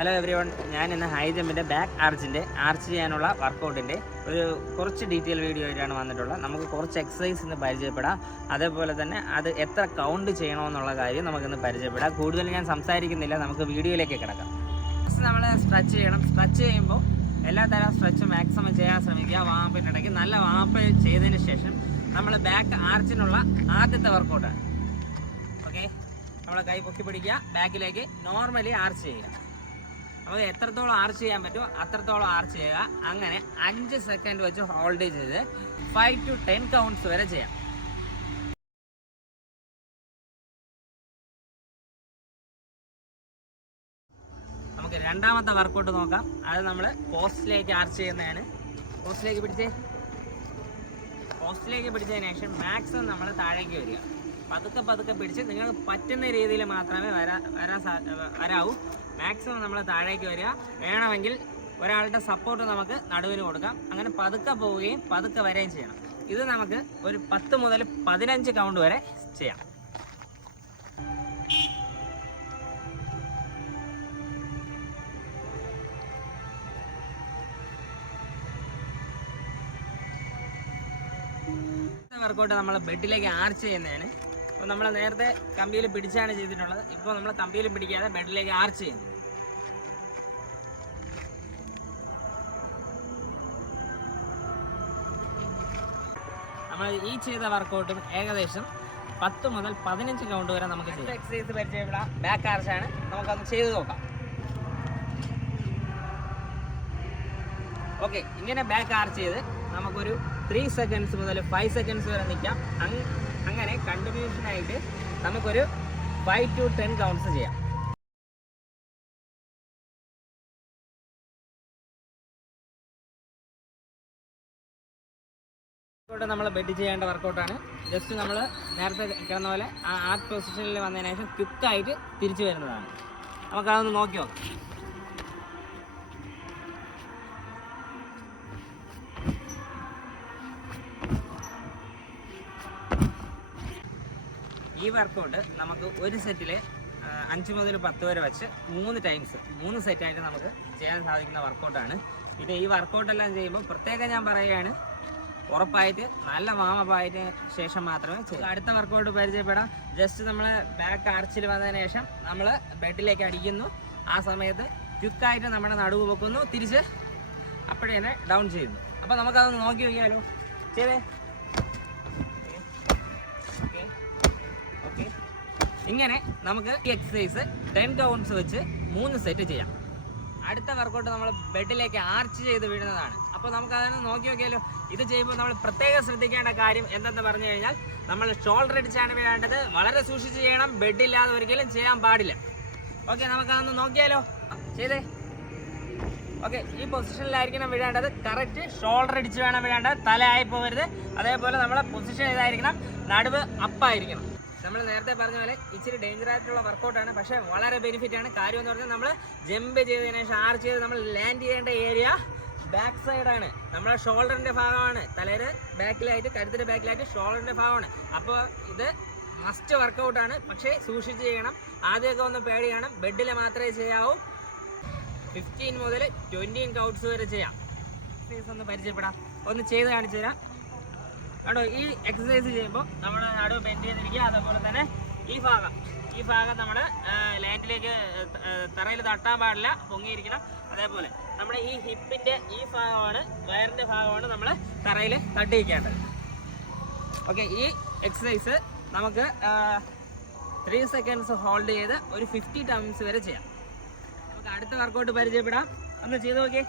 Hello every one, ഞാൻ ഇന്ന് high ജമ്പിൻ്റെ back arch ചെയ്യാനുള്ള വർക്കൗട്ടിൻ്റെ കുറച്ച് ഡീറ്റെയിൽ വീഡിയോ ആയിട്ടാണ് വന്നിട്ടുള്ളത്. നമുക്ക് കുറച്ച് എക്സസൈസ് ഇന്ന് പരിചയപ്പെടാം. അതേപോലെ തന്നെ അത് എത്ര കൗണ്ട് ചെയ്യണമെന്നുള്ള കാര്യം നമുക്കിന്ന് പരിചയപ്പെടാം. കൂടുതൽ ഞാൻ സംസാരിക്കുന്നില്ല, നമുക്ക് വീഡിയോയിലേക്ക് കിടക്കാം. ഫസ്റ്റ് നമ്മൾ സ്ട്രെച്ച് ചെയ്യണം. സ്ട്രെച്ച് ചെയ്യുമ്പോൾ എല്ലാ തരം സ്ട്രെച്ച് മാക്സിമം ചെയ്യാൻ ശ്രമിക്കുക. വാമപ്പിനിടയ്ക്ക് നല്ല വാമപ്പ് ചെയ്തതിന് ശേഷം നമ്മൾ ബാക്ക് ആർച്ചിനുള്ള ആദ്യത്തെ വർക്കൗട്ടാണ്. ഓക്കെ, നമ്മളെ കൈ പൊക്കി പിടിക്കുക, ബാക്കിലേക്ക് നോർമലി ആർച്ച് ചെയ്യുക. നമുക്ക് എത്രത്തോളം ആർച്ച് ചെയ്യാൻ പറ്റുമോ അത്രത്തോളം ആർച്ച് ചെയ്യുക. അങ്ങനെ 5 സെക്കൻഡ് വെച്ച് ഹോൾഡ് ചെയ്ത് 5 to 10 കൗണ്ട്സ് വരെ ചെയ്യാം. നമുക്ക് രണ്ടാമത്തെ വർക്കൗട്ട് നോക്കാം. അത് നമ്മൾ പോസ്റ്റിലേക്ക് ആർച്ച് ചെയ്യുന്നതാണ്. പോസ്റ്റിലേക്ക് പിടിച്ചതിന് ശേഷം മാക്സിമം നമ്മൾ താഴേക്ക് വരിക. പതുക്കെ പിടിച്ച് നിങ്ങൾക്ക് പറ്റുന്ന രീതിയിൽ മാത്രമേ വരാവൂ. മാക്സിമം നമ്മൾ താഴേക്ക് വരിക. വേണമെങ്കിൽ ഒരാളുടെ സപ്പോർട്ട് നമുക്ക് നടുവിന് കൊടുക്കാം. അങ്ങനെ പതുക്കെ പോവുകയും പതുക്കെ വരികയും ചെയ്യണം. ഇത് നമുക്ക് ഒരു 10 മുതൽ 15 കൗണ്ട് വരെ ചെയ്യാം. വർക്കൗട്ട് നമ്മൾ ബെഡിലേക്ക് ആർച്ച് ചെയ്യുന്നതാണ്. അപ്പോൾ നമ്മൾ നേരത്തെ കമ്പിയിൽ പിടിച്ചാണ് ചെയ്തിട്ടുള്ളത്. ഇപ്പോൾ നമ്മൾ കമ്പിയിൽ പിടിക്കാതെ ബെഡിലേക്ക് ആർച്ച് ചെയ്യുന്നു. നമ്മൾ ഈ ചെയ്ത വർക്കൗട്ടും ഏകദേശം 10 മുതൽ 15 കൗണ്ട് വരെ നമുക്ക് ചെയ്യാം. എക്സസൈസ് പരിചയപ്പെടാം. ബാക്ക് ആർച്ചാണ്, നമുക്കൊന്ന് ചെയ്ത് നോക്കാം. ഓക്കെ, ഇങ്ങനെ ബാക്ക് ആർച്ച് ചെയ്ത് നമുക്കൊരു 3 സെക്കൻഡ്സ് മുതൽ 5 സെക്കൻഡ്സ് വരെ നിൽക്കാം. അങ്ങനെ കണ്ടിന്യൂഷനായിട്ട് നമുക്കൊരു 5 to 10 കൗണ്ട്സ് ചെയ്യാം. നമ്മൾ ബെഡ് ചെയ്യേണ്ട വർക്കൗട്ടാണ്. ജസ്റ്റ് നമ്മൾ നേരത്തെ കിടന്ന പോലെ ആ ആർച്ച് പൊസിഷനിൽ വന്നതിന് ശേഷം ക്വിക്കായിട്ട് തിരിച്ചു വരുന്നതാണ്. നമുക്കതൊന്ന് നോക്കി നോക്കാം. ഈ വർക്കൗട്ട് നമുക്ക് ഒരു സെറ്റിൽ 5 മുതൽ 10 വരെ വെച്ച് 3 സെറ്റായിട്ട് നമുക്ക് ചെയ്യാൻ സാധിക്കുന്ന വർക്കൗട്ടാണ്. പിന്നെ ഈ വർക്കൗട്ടെല്ലാം ചെയ്യുമ്പോൾ പ്രത്യേകം ഞാൻ പറയുകയാണ്, ഉറപ്പായിട്ട് നല്ല വാമപ്പായതിന് ശേഷം മാത്രമേ ചെയ്യൂ. അടുത്ത വർക്കൗട്ട് പരിചയപ്പെടാം. ജസ്റ്റ് നമ്മൾ ബാക്ക് ആർച്ചിൽ വന്നതിന് ശേഷം നമ്മൾ ബെഡിലേക്ക് അടിക്കുന്നു. ആ സമയത്ത് ക്വിക്കായിട്ട് നമ്മുടെ നടുവ് വെക്കുന്നു, തിരിച്ച് അപ്പോഴേ തന്നെ ഡൗൺ ചെയ്യുന്നു. അപ്പോൾ നമുക്കതൊന്ന് നോക്കി വയ്ക്കാമല്ലോ. ചെയ്തേ. ഓക്കെ, ഇങ്ങനെ നമുക്ക് ഈ എക്സസൈസ് 10 കൗണ്ട്സ് വെച്ച് 3 സെറ്റ് ചെയ്യാം. അടുത്ത വർക്കൗട്ട് നമ്മൾ ബെഡിലേക്ക് ആർച്ച് ചെയ്ത് വീഴുന്നതാണ്. അപ്പോൾ നമുക്ക് അതൊന്ന് നോക്കി നോക്കിയാലോ. ഇത് ചെയ്യുമ്പോൾ നമ്മൾ പ്രത്യേകം ശ്രദ്ധിക്കേണ്ട കാര്യം എന്തെന്ന് പറഞ്ഞു കഴിഞ്ഞാൽ, നമ്മൾ ഷോൾഡർ അടിച്ചാണ് വീഴേണ്ടത്. വളരെ സൂക്ഷിച്ച് ചെയ്യണം. ബെഡില്ലാതെ ഒരിക്കലും ചെയ്യാൻ പാടില്ല. ഓക്കെ, നമുക്കതൊന്ന് നോക്കിയാലോ. ചെയ്തേ. ഓക്കെ, ഈ പൊസിഷനിലായിരിക്കണം വീഴേണ്ടത്. കറക്റ്റ് ഷോൾഡർ അടിച്ച് വേണം വീഴേണ്ടത്. തല ആയി പോകരുത്. അതേപോലെ നമ്മളെ പൊസിഷൻ ഇതായിരിക്കണം, നടുവ് അപ്പായിരിക്കണം. നമ്മൾ നേരത്തെ പറഞ്ഞ പോലെ ഇച്ചിരി ഡേഞ്ചർ ആയിട്ടുള്ള വർക്കൗട്ടാണ്, പക്ഷേ വളരെ ബെനിഫിറ്റ് ആണ്. കാര്യം എന്ന് പറഞ്ഞാൽ നമ്മൾ ജമ്പ് ചെയ്തതിനു ശേഷം ആർച്ച് ചെയ്ത് നമ്മൾ ലാൻഡ് ചെയ്യേണ്ട ഏരിയ ബാക്ക് സൈഡാണ്. നമ്മളെ ഷോൾഡറിൻ്റെ ഭാഗമാണ്. തലയുടെ ബാക്കിലായിട്ട്, കഴുത്തിൻ്റെ ബാക്കിലായിട്ട് ഷോൾഡറിൻ്റെ ഭാഗമാണ്. അപ്പോൾ ഇത് മസ്റ്റ് വർക്കൗട്ടാണ്, പക്ഷേ സൂക്ഷിച്ച് ചെയ്യണം. ആദ്യമൊക്കെ ഒന്ന് പേടിയാണ്. ബെഡിൽ മാത്രമേ ചെയ്യാവൂ. 15 മുതൽ 20 കൗണ്ട്സ് വരെ ചെയ്യാം. ഒന്ന് പരിചയപ്പെടാം. ഒന്ന് ചെയ്ത് കാണിച്ചു തരാം. കേട്ടോ, ഈ എക്സസൈസ് ചെയ്യുമ്പോൾ നമ്മൾ നടുവ് ബെൻഡ് ചെയ്തിരിക്കുക. അതേപോലെ തന്നെ ഈ ഭാഗം നമ്മൾ ലാൻഡിലേക്ക് തറയിൽ തട്ടാൻ പാടില്ല, പൊങ്ങിയിരിക്കണം. അതേപോലെ നമ്മുടെ ഈ ഹിപ്പിൻ്റെ ഈ ഭാഗമാണ്, വയറിൻ്റെ ഭാഗമാണ് നമ്മൾ തറയിൽ തട്ടിയിരിക്കേണ്ടത്. ഓക്കെ, ഈ എക്സസൈസ് നമുക്ക് 3 സെക്കൻഡ്സ് ഹോൾഡ് ചെയ്ത് ഒരു 50 ടൈംസ് വരെ ചെയ്യാം. നമുക്ക് അടുത്ത വർക്കൗട്ട് പരിചയപ്പെടാം. ഒന്ന് ചെയ്ത് നോക്കിയേ.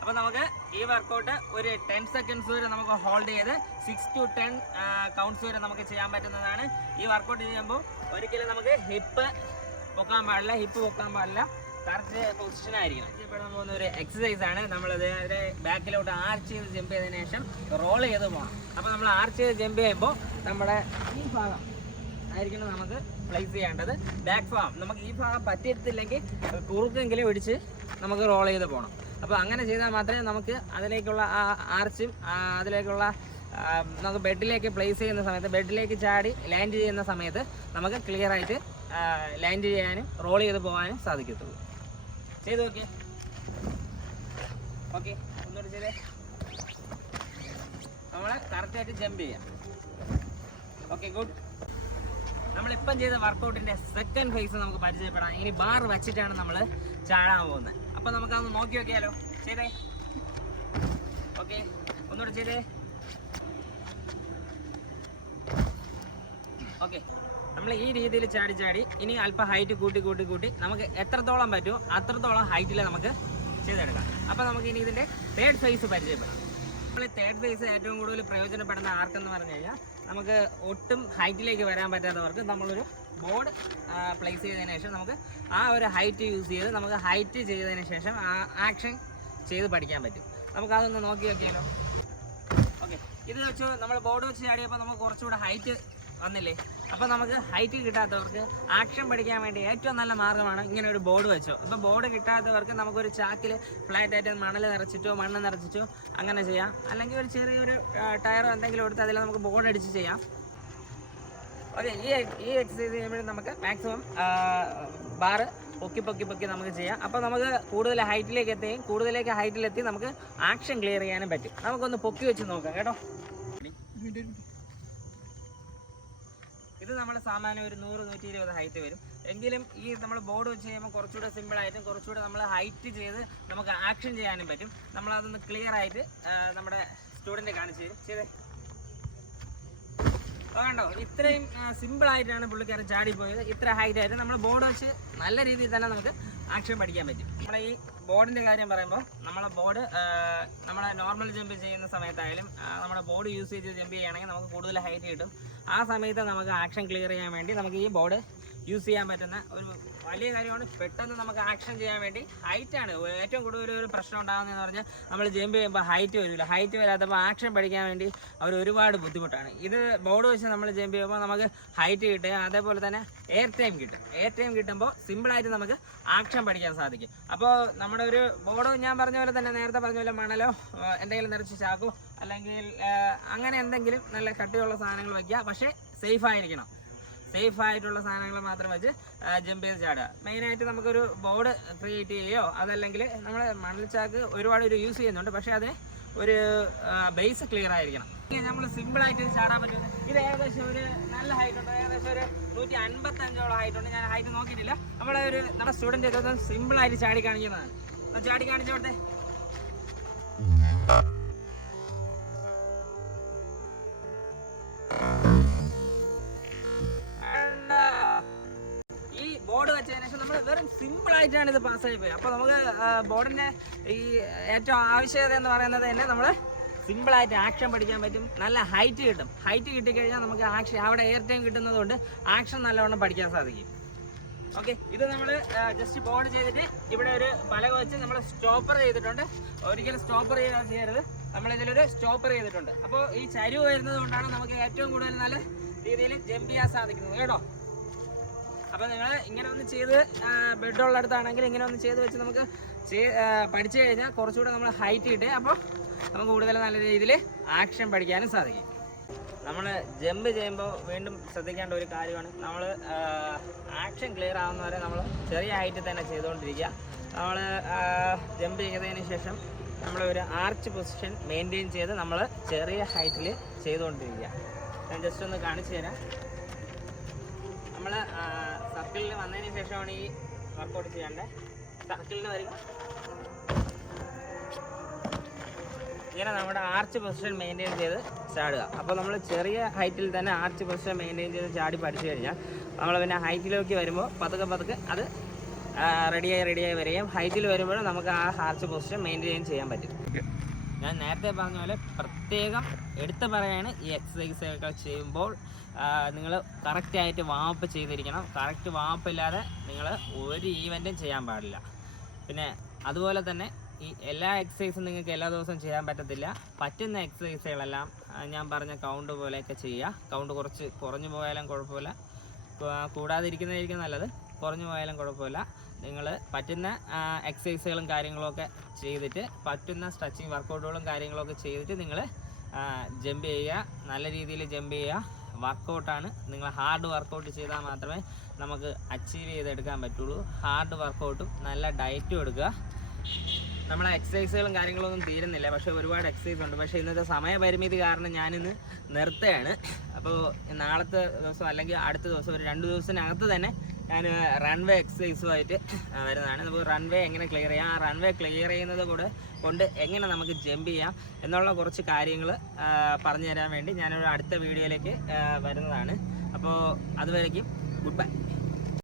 അപ്പോൾ നമുക്ക് ഈ വർക്കൗട്ട് ഒരു 10 സെക്കൻഡ്സ് വരെ നമുക്ക് ഹോൾഡ് ചെയ്ത് 6 to 10 കൗണ്ട്സ് വരെ നമുക്ക് ചെയ്യാൻ പറ്റുന്നതാണ്. ഈ വർക്കൗട്ട് ചെയ്യുമ്പോൾ ഒരിക്കലും നമുക്ക് ഹിപ്പ് പൊക്കാൻ പാടില്ല. കറക്റ്റ് പൊസിഷൻ ആയിരിക്കണം. ചെയ്യപ്പെടാൻ പോകുന്ന ഒരു എക്സസൈസ് ആണ്. നമ്മൾ അതേപോലെ ബാക്കിലോട്ട് ആർച്ച് ചെയ്ത് ജമ്പ് ചെയ്തതിന് ശേഷം റോൾ ചെയ്ത് പോകണം. അപ്പോൾ നമ്മൾ ആർച്ച് ചെയ്ത് ജമ്പ് ചെയ്യുമ്പോൾ നമ്മുടെ ഈ ഭാഗം ആയിരിക്കണം നമുക്ക് പ്ലേസ് ചെയ്യേണ്ടത്. ബാക്ക് ഭാഗം നമുക്ക് ഈ ഭാഗം പറ്റിയെടുത്തില്ലെങ്കിൽ കുറുക്കെങ്കിലും പിടിച്ച് നമുക്ക് റോൾ ചെയ്ത് പോകണം. അപ്പോൾ അങ്ങനെ ചെയ്താൽ മാത്രമേ നമുക്ക് അതിലേക്കുള്ള ആ ആർച്ചും അതിലേക്കുള്ള നമുക്ക് ബെഡിലേക്ക് പ്ലേസ് ചെയ്യുന്ന സമയത്ത്, ബെഡിലേക്ക് ചാടി ലാൻഡ് ചെയ്യുന്ന സമയത്ത് നമുക്ക് ക്ലിയർ ആയിട്ട് ലാൻഡ് ചെയ്യാനും റോൾ ചെയ്ത് പോകാനും സാധിക്കത്തുള്ളൂ. ചെയ്ത് നോക്കിയേ. ഓക്കെ, ഒന്നുകൂടി ചെയ്തേ. നമ്മൾ കറക്റ്റായിട്ട് ജമ്പ് ചെയ്യാം. Okay, good. നമ്മളിപ്പം ചെയ്ത വർക്കൗട്ടിൻ്റെ സെക്കൻഡ് ഫേസ് നമുക്ക് പരിചയപ്പെടാം. ഇനി ബാർ വെച്ചിട്ടാണ് നമ്മൾ ചാടാൻ പോകുന്നത്. അപ്പോൾ നമുക്കതൊന്ന് നോക്കി നോക്കിയാലോ. ചെയ്തേ. ഓക്കെ, ഒന്നുകൂടി ചെയ്തേ. ഓക്കെ, നമ്മൾ ഈ രീതിയിൽ ചാടി ചാടി ഇനി അല്പം ഹൈറ്റ് കൂട്ടി കൂട്ടി കൂട്ടി നമുക്ക് എത്രത്തോളം പറ്റുമോ അത്രത്തോളം ഹൈറ്റിൽ നമുക്ക് ചെയ്തെടുക്കാം. അപ്പോൾ നമുക്ക് ഇനി ഇതിൻ്റെ തേർഡ് ഫേസ് പരിചയപ്പെടാം. നമ്മൾ തേർഡ് ഫേസ് ഏറ്റവും കൂടുതൽ പ്രയോജനപ്പെടുന്ന ആർക്കെന്ന് പറഞ്ഞു കഴിഞ്ഞാൽ നമുക്ക് ഒട്ടും ഹൈറ്റിലേക്ക് വരാൻ പറ്റാത്തവർക്ക് നമ്മളൊരു ബോർഡ് പ്ലേസ് ചെയ്തതിന് ശേഷം നമുക്ക് ആ ഒരു ഹൈറ്റ് യൂസ് ചെയ്ത് നമുക്ക് ഹൈറ്റ് ചെയ്തതിന് ശേഷം ആ ആക്ഷൻ ചെയ്ത് പഠിക്കാൻ പറ്റും. നമുക്കതൊന്ന് നോക്കി നോക്കിയാലോ. ഓക്കെ, ഇത് വെച്ച് നമ്മൾ ബോർഡ് വെച്ച് ചാടിയപ്പോൾ നമുക്ക് കുറച്ചുകൂടെ ഹൈറ്റ് വന്നില്ലേ. അപ്പോൾ നമുക്ക് ഹൈറ്റ് കിട്ടാത്തവർക്ക് ആക്ഷൻ പഠിക്കാൻ വേണ്ടി ഏറ്റവും നല്ല മാർഗ്ഗമാണ് ഇങ്ങനെ ഒരു ബോർഡ് വെച്ചോ. അപ്പോൾ ബോർഡ് കിട്ടാത്തവർക്ക് നമുക്കൊരു ചാക്കിൽ ഫ്ലാറ്റായിട്ട് മണൽ നിറച്ചിട്ടോ മണ്ണ് നിറച്ചിട്ടോ അങ്ങനെ ചെയ്യാം. അല്ലെങ്കിൽ ഒരു ചെറിയൊരു ടയറോ എന്തെങ്കിലും എടുത്ത് അതിൽ നമുക്ക് ബോർഡ് അടിച്ച് ചെയ്യാം. ഓക്കെ, ഈ എക്സസൈസ് ചെയ്യുമ്പോഴും നമുക്ക് മാക്സിമം ബാറ് പൊക്കി പൊക്കി പൊക്കി നമുക്ക് ചെയ്യാം. അപ്പോൾ നമുക്ക് കൂടുതൽ ഹൈറ്റിലെത്തി നമുക്ക് ആക്ഷൻ ക്ലിയർ ചെയ്യാനും പറ്റും. നമുക്കൊന്ന് പൊക്കി വെച്ച് നോക്കാം കേട്ടോ. ഇത് നമ്മൾ സാമാന്യം ഒരു 100-120 ഹൈറ്റ് വരും. എങ്കിലും ഈ നമ്മൾ ബോർഡ് വെച്ച് ചെയ്യുമ്പോൾ കുറച്ചുകൂടെ സിമ്പിളായിട്ടും കുറച്ചുകൂടെ നമ്മൾ ഹൈറ്റ് ചെയ്ത് നമുക്ക് ആക്ഷൻ ചെയ്യാനും പറ്റും. നമ്മളതൊന്ന് ക്ലിയർ ആയിട്ട് നമ്മുടെ സ്റ്റുഡൻറ്റ് കാണിച്ച് തരും. ചെയ്തേ. കണ്ടോ, ഇത്രയും സിമ്പിളായിട്ടാണ് പുള്ളിക്കാരൻ ചാടിപ്പോയത്. ഇത്ര ഹൈറ്റ് ആയിട്ട് നമ്മൾ ബോർഡ് വെച്ച് നല്ല രീതിയിൽ തന്നെ നമുക്ക് ആക്ഷൻ പഠിക്കാൻ പറ്റും. നമ്മുടെ ഈ ബോർഡിൻ്റെ കാര്യം പറയുമ്പോൾ നമ്മളെ ബോർഡ് നമ്മളെ നോർമൽ ജമ്പ് ചെയ്യുന്ന സമയത്തായാലും നമ്മുടെ ബോർഡ് യൂസ് ചെയ്ത് ജമ്പ് ചെയ്യുകയാണെങ്കിൽ നമുക്ക് കൂടുതൽ ഹൈറ്റ് കിട്ടും. ആ സമയത്ത് നമുക്ക് ആക്ഷൻ ക്ലിയർ ചെയ്യാൻ വേണ്ടി നമുക്ക് ഈ ബോർഡ് യൂസ് ചെയ്യാൻ പറ്റുന്ന ഒരു വലിയ കാര്യമാണ്. പെട്ടെന്ന് നമുക്ക് ആക്ഷൻ ചെയ്യാൻ വേണ്ടി ഹൈറ്റാണ് ഏറ്റവും കൂടുതൽ ഒരു പ്രശ്നം ഉണ്ടാകുന്നതെന്ന് പറഞ്ഞാൽ നമ്മൾ ജമ്പ് ചെയ്യുമ്പോൾ ഹൈറ്റ് വരില്ല. ഹൈറ്റ് വരാത്തപ്പോൾ ആക്ഷൻ പഠിക്കാൻ വേണ്ടി ഒരുപാട് ബുദ്ധിമുട്ടാണ്. ഇത് ബോർഡ് വെച്ച് നമ്മൾ ജമ്പ് ചെയ്യുമ്പോൾ നമുക്ക് ഹൈറ്റ് കിട്ടുക, അതേപോലെ തന്നെ എയർ ടൈം കിട്ടും. എയർ ടൈം കിട്ടുമ്പോൾ സിമ്പിളായിട്ട് നമുക്ക് ആക്ഷൻ പഠിക്കാൻ സാധിക്കും. അപ്പോൾ നമ്മുടെ ഒരു ബോർഡ് ഞാൻ പറഞ്ഞ പോലെ തന്നെ നേരത്തെ പറഞ്ഞ പോലെ മണലോ എന്തെങ്കിലും നിറച്ച് ചാക്കോ അല്ലെങ്കിൽ അങ്ങനെ എന്തെങ്കിലും നല്ല കട്ടിയുള്ള സാധനങ്ങൾ വയ്ക്കുക. പക്ഷേ സേഫായിരിക്കണം. സേഫായിട്ടുള്ള സാധനങ്ങൾ മാത്രം വെച്ച് ജമ്പ് ചെയ്ത് ചാടുക. മെയിനായിട്ട് നമുക്കൊരു ബോർഡ് ക്രിയേറ്റ് ചെയ്യുകയോ അതല്ലെങ്കിൽ നമ്മൾ മണൽ ചാക്ക് ഒരുപാട് യൂസ് ചെയ്യുന്നുണ്ട്. പക്ഷേ അതിന് ഒരു ബേസ് ക്ലിയർ ആയിരിക്കണം. നമ്മൾ സിമ്പിളായിട്ട് ചാടാൻ പറ്റും. ഇത് ഏകദേശം ഒരു നല്ല ഹൈറ്റ് ഉണ്ട്. ഏകദേശം ഒരു 155ഓളം ഹൈറ്റ് ഉണ്ട്. ഞാൻ ഹൈറ്റ് നോക്കിയിട്ടില്ല. നമ്മുടെ സ്റ്റുഡൻറ്റ് ഇതൊന്നും സിമ്പിളായിട്ട് ചാടി കാണിക്കുന്നതാണ്. ചാടി കാണിച്ചോട്ടെ. ഈ ബോർഡ് വെച്ചതിന് ശേഷം നമ്മൾ വെറും സിമ്പിളായിട്ടാണ് ഇത് പാസ്സായി പോയത്. അപ്പോൾ നമുക്ക് ബോർഡിൻ്റെ ഈ ഏറ്റവും ആവശ്യകത എന്ന് പറയുന്നത് തന്നെ നമ്മൾ സിമ്പിളായിട്ട് ആക്ഷൻ പഠിക്കാൻ പറ്റും. നല്ല ഹൈറ്റ് കിട്ടും. ഹൈറ്റ് കിട്ടിക്കഴിഞ്ഞാൽ നമുക്ക് ആക്ഷൻ അവിടെ എയർ ടൈം കിട്ടുന്നത് കൊണ്ട് ആക്ഷൻ നല്ലവണ്ണം പഠിക്കാൻ സാധിക്കും. ഓക്കെ, ഇത് നമ്മൾ ജസ്റ്റ് ബോർഡ് ചെയ്തിട്ട് ഇവിടെ ഒരു പലക വെച്ച് നമ്മൾ സ്റ്റോപ്പർ ചെയ്തിട്ടുണ്ട്. ഒരിക്കലും സ്റ്റോപ്പർ ചെയ്യരുത്. നമ്മളിതിലൊരു സ്റ്റോപ്പർ ചെയ്തിട്ടുണ്ട്. അപ്പോൾ ഈ ചരിവ് വരുന്നത് കൊണ്ടാണ് നമുക്ക് ഏറ്റവും കൂടുതൽ നല്ല രീതിയിൽ ജമ്പ് ചെയ്യാൻ സാധിക്കുന്നത് കേട്ടോ. അപ്പോൾ നിങ്ങൾ ഇങ്ങനെ ഒന്ന് ചെയ്ത് ബെഡുള്ള അടുത്താണെങ്കിൽ ഇങ്ങനെ ഒന്ന് ചെയ്ത് വെച്ച് നമുക്ക് പഠിച്ചു കഴിഞ്ഞാൽ കുറച്ചുകൂടെ നമ്മൾ ഹൈറ്റ് കിട്ടുക. അപ്പോൾ നമുക്ക് കൂടുതൽ നല്ല രീതിയിൽ ആക്ഷൻ പഠിക്കാനും സാധിക്കും. നമ്മൾ ജമ്പ് ചെയ്യുമ്പോൾ വീണ്ടും ശ്രദ്ധിക്കേണ്ട ഒരു കാര്യമാണ്, നമ്മൾ ആക്ഷൻ ക്ലിയർ ആവുന്നവരെ നമ്മൾ ചെറിയ ഹൈറ്റിൽ തന്നെ ചെയ്തുകൊണ്ടിരിക്കുക. നമ്മൾ ജമ്പ് ചെയ്തതിന് ശേഷം നമ്മൾ ഒരു ആർച്ച് പൊസിഷൻ മെയിൻറ്റെയിൻ ചെയ്ത് നമ്മൾ ചെറിയ ഹൈറ്റിൽ ചെയ്തുകൊണ്ടിരിക്കുക. ഞാൻ ജസ്റ്റ് ഒന്ന് കാണിച്ചു തരാം. നമ്മൾ സർക്കിളിൽ വന്നതിന് ശേഷമാണ് ഈ വർക്കൗട്ട് ചെയ്യേണ്ടത്. സർക്കിളിൽ വരിക, ഇങ്ങനെ നമ്മുടെ ആർച്ച് പൊസിഷൻ മെയിൻറ്റെയിൻ ചെയ്ത് ചാടുക. അപ്പോൾ നമ്മൾ ചെറിയ ഹൈറ്റിൽ തന്നെ ആർച്ച് പൊസിഷൻ മെയിൻറ്റെയിൻ ചെയ്ത് ചാടി പഠിച്ചു കഴിഞ്ഞാൽ നമ്മൾ പിന്നെ ഹൈറ്റിലേക്ക് വരുമ്പോൾ പതുക്കെ അത് റെഡിയായി വരികയും ഹൈറ്റിൽ വരുമ്പോൾ നമുക്ക് ആ ആർച്ച് പൊസിഷൻ മെയിൻറ്റെയിൻ ചെയ്യാൻ പറ്റും. ഞാൻ നേരത്തെ പറഞ്ഞ പോലെ പ്രത്യേകം എടുത്തു പറയാണ്, ഈ എക്സസൈസുകൾ ചെയ്യുമ്പോൾ നിങ്ങൾ കറക്റ്റായിട്ട് വാമപ്പ് ചെയ്തിരിക്കണം. കറക്റ്റ് വാമപ്പ് ഇല്ലാതെ നിങ്ങൾ ഒരു ഈവൻറ്റും ചെയ്യാൻ പാടില്ല. പിന്നെ അതുപോലെ തന്നെ ഈ എല്ലാ എക്സസൈസും നിങ്ങൾക്ക് എല്ലാ ദിവസവും ചെയ്യാൻ പറ്റത്തില്ല. പറ്റുന്ന എക്സസൈസുകളെല്ലാം ഞാൻ പറഞ്ഞ കൗണ്ട് പോലെയൊക്കെ ചെയ്യുക. കൗണ്ട് കുറഞ്ഞു പോയാലും കുഴപ്പമില്ല, കൂടാതിരിക്കുന്നതായിരിക്കും നല്ലത്. കുറഞ്ഞു പോയാലും കുഴപ്പമില്ല. നിങ്ങൾ പറ്റുന്ന എക്സസൈസുകളും കാര്യങ്ങളൊക്കെ ചെയ്തിട്ട്, പറ്റുന്ന സ്ട്രെച്ചിങ് വർക്കൗട്ടുകളും കാര്യങ്ങളൊക്കെ ചെയ്തിട്ട് നിങ്ങൾ ജമ്പ് ചെയ്യുക. നല്ല രീതിയിൽ ജമ്പ് ചെയ്യുക. വർക്കൗട്ടാണ്. നിങ്ങൾ ഹാർഡ് വർക്കൗട്ട് ചെയ്താൽ മാത്രമേ നമുക്ക് അച്ചീവ് ചെയ്തെടുക്കാൻ പറ്റുള്ളൂ. ഹാർഡ് വർക്കൗട്ടും നല്ല ഡയറ്റും എടുക്കുക. നമ്മളെ എക്സസൈസുകളും കാര്യങ്ങളൊന്നും തീരുന്നില്ല, പക്ഷേ ഒരുപാട് എക്സസൈസ് ഉണ്ട്. പക്ഷേ ഇന്നത്തെ സമയപരിമിതി കാരണം ഞാനിന്ന് നിർത്തുകയാണ്. അപ്പോൾ നാളത്തെ ദിവസം അല്ലെങ്കിൽ അടുത്ത ദിവസം ഒരു 2 ദിവസത്തിനകത്ത് തന്നെ ഞാൻ റൺവേ എക്സസൈസുമായിട്ട് വരുന്നതാണ്. നമുക്ക് റൺവേ എങ്ങനെ ക്ലിയർ ചെയ്യാം, ആ റൺവേ ക്ലിയർ ചെയ്യുന്നത് കൊണ്ട് എങ്ങനെ നമുക്ക് ജമ്പ് ചെയ്യാം എന്നുള്ള കുറച്ച് കാര്യങ്ങൾ പറഞ്ഞു തരാൻ വേണ്ടി ഞാനൊരു അടുത്ത വീഡിയോയിലേക്ക് വരുന്നതാണ്. അപ്പോൾ അതുവരേക്കും ഗുഡ് ബൈ.